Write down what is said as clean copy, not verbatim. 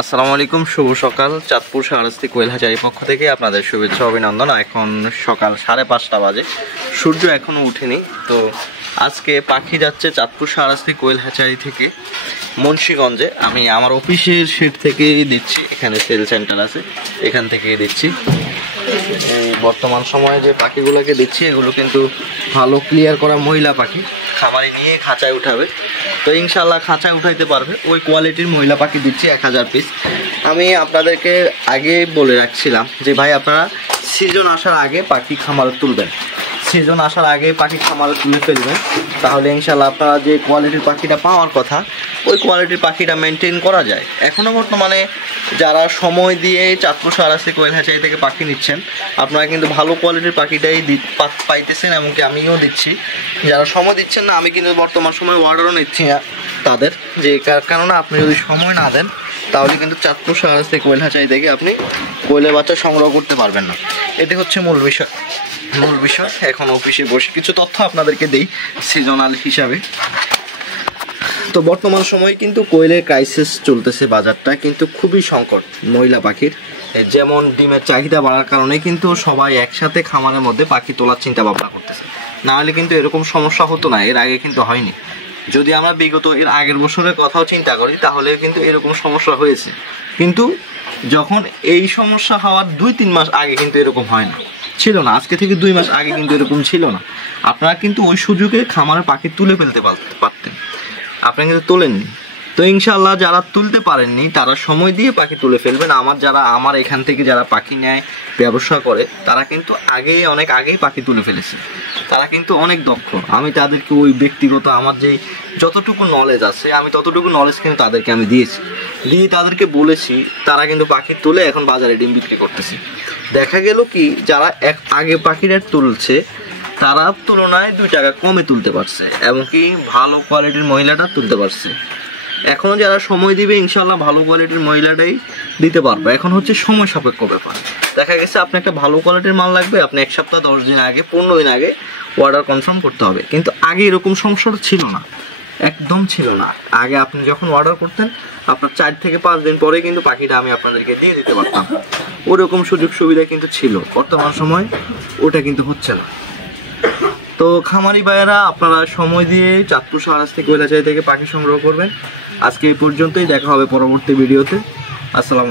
আসসালামু আলাইকুম, শুভ সকাল। চাঁদপুর শাহরাস্তি কোয়েল হ্যাচারির পক্ষ থেকে আপনাদের শুভেচ্ছা অভিনন্দন। এখন সকাল 5:30 বাজে, সূর্য এখনও উঠেনি। তো আজকে পাখি যাচ্ছে চাঁদপুর শাহরাস্তি কোয়েল হ্যাচারি থেকে মুন্সিগঞ্জে। আমি আমার অফিসের শেড থেকে দিচ্ছি, এখানে সেল সেন্টার আছে, এখান থেকে দিচ্ছি। এই বর্তমান সময়ে যে পাখিগুলোকে দিচ্ছি এগুলো কিন্তু ভালো ক্লিয়ার করা মহিলা পাখি, খামারে নিয়ে খাঁচায় উঠাবে। তো ইনশাল্লাহ খাঁচায় উঠাইতে পারবে, ওই কোয়ালিটির মহিলা পাখি দিচ্ছি 1000 পিস। আমি আপনাদেরকে আগে বলে রাখছিলাম যে ভাই আপনারা সিজন আসার আগে পাখি খামারে তুলবেন, সিজন আসার আগে পাখি খামারে তুলে ফেলবেন, তাহলে ইনশাল্লাহ আপনারা যে কোয়ালিটির পাখিটা পাওয়ার কথা ওই কোয়ালিটির পাখিটা মেনটেন করা যায়। এখনও বর্তমানে যারা সময় দিয়ে চাঁদপুর শাহরাস্তি কোয়েল হ্যাচারি থেকে পাখি নিচ্ছেন আপনারা কিন্তু ভালো কোয়ালিটির পাখিটাই পাইতেছেন, এমনকি আমিও দিচ্ছি। যারা সময় দিচ্ছেন না, আমি কিন্তু বর্তমান সময় অর্ডারও নিচ্ছি না তাদের, যে কেননা আপনি যদি সময় না দেন তাহলে কিন্তু চাঁদপুর শাহরাস্তি কোয়েল হ্যাচারি থেকে আপনি কোয়েলের বাচ্চা সংগ্রহ করতে পারবেন না। এটি হচ্ছে মূল বিষয়। এখন অফিসে বসে কিছু তথ্য আপনাদেরকে দেই সিজনাল হিসাবে। তো বর্তমান সময় কিন্তু কোয়েলের ক্রাইসিস চলতেছে, বাজারটা কিন্তু খুবই সংকট মহিলা পাখির। যেমন ডিমের চাহিদা বাড়ার কারণে কিন্তু সবাই একসাথে খামারের মধ্যে পাখি তোলার চিন্তা ভাবনা করতেছে, না হলে কিন্তু এরকম সমস্যা হতো না, এর আগে কিন্তু হয়নি। যদি আমরা বিগত এর আগের বছরের কথাও চিন্তা করি তাহলে কিন্তু এরকম সমস্যা হয়েছে, কিন্তু যখন এই সমস্যা হওয়ার 2-3 মাস আগে কিন্তু এরকম হয় না, ছিল না। আজকে থেকে 2 মাস আগে কিন্তু এরকম ছিল না। আপনারা কিন্তু ওই সুযোগে খামারের পাখি তুলে ফেলতে পারতেন, আপনারা কিন্তু তোলেননি। তো ইনশাল্লাহ যারা তুলতে পারেননি তারা সময় দিয়ে পাখি তুলে ফেলবেন। আমার এখান থেকে যারা পাখি নেয়, ব্যবসা করে, তারা কিন্তু অনেক আগেই পাখি তুলে ফেলেছে, তারা কিন্তু অনেক দক্ষ। আমি তাদেরকে ওই ব্যক্তিগত আমার যে যতটুকু নলেজ আছে আমি ততটুকু নলেজ কিন্তু তাদেরকে আমি দিয়ে তাদেরকে বলেছি, তারা কিন্তু পাখি তুলে এখন বাজারে ডিম বিক্রি করতেছে। দেখা গেল কি যারা আগে পাখিরা তুলছে তারা তুলনায় 2 টাকা কমে তুলতে পারছে, এমনকি ভালো কোয়ালিটির মহিলাটা তুলতে পারছে। এখনও যারা সময় দিবে ইনশাল্লাহ ভালো কোয়ালিটির মহিলাটাই দিতে পারবে। এখন হচ্ছে সময় সাপেক্ষ ব্যাপার। দেখা গেছে আপনি একটা ভালো কোয়ালিটির মাল লাগবে, আপনি 1 সপ্তাহ 10 দিন আগে 15 দিন আগে অর্ডার কনফার্ম করতে হবে। কিন্তু আগে এরকম সমস্যাটা ছিল না, একদম ছিল না। আগে আপনি যখন অর্ডার করতেন আপনার 4 থেকে 5 দিন পরে কিন্তু পাখিটা আমি আপনাদেরকে দিয়ে দিতে পারতাম, ওরকম সুযোগ সুবিধা কিন্তু ছিল। বর্তমান সময় ওটা কিন্তু হচ্ছে না। তো খামারি ভাইয়েরা আপনারা সময় দিয়ে চাঁদপুর শাহরাস্তি কোয়েল হ্যাচারি থেকে পাখি সংগ্রহ করবেন। আজকে এই পর্যন্তই, দেখা হবে পরবর্তী ভিডিওতে। আসসালামু আলাইকুম।